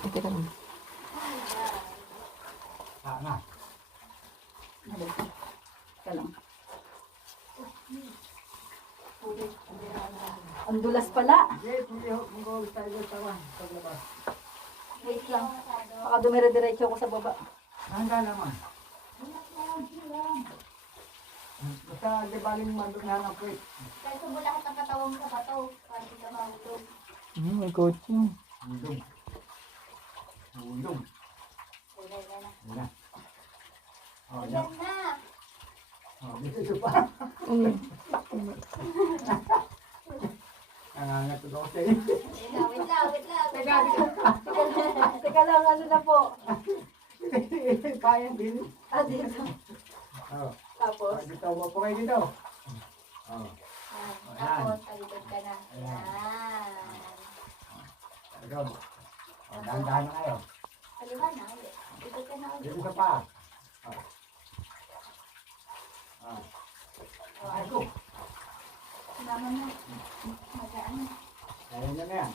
Teka lang. Sana. Teka lang. Ang dulas pala. Sige, piliho. Mag-uwi tayo tawa. Paglabas. Wait lang. Baka dumire-diretso ako sa baba. Handa naman. Basta di baling mandugnan ang kwit. Kahit sa lahat ng katawan mo sa bato, para hindi ka mahulog. May kotse. Hulog. Hulog. Kulay na na. Wala. Oh, Ayan yan. na. Oh, dito pa. Nangangat ako sa iyo. Wait lang, wait lang, wait lang. Teka lang, ano na po? Kaya din. Ah, dito. Oh. Tapos? Dito mo po kayo dito. Oh. Tapos, talikod ka na. Ayan. Ikaw. Oh, dahan-dahan na kayo. Kaliwa na ulit. Ikot ka na ulit. Dito sa pa. Oh. Oh. Oh, Ay, go. Mama na. Magaan na. Kaya niya na yan.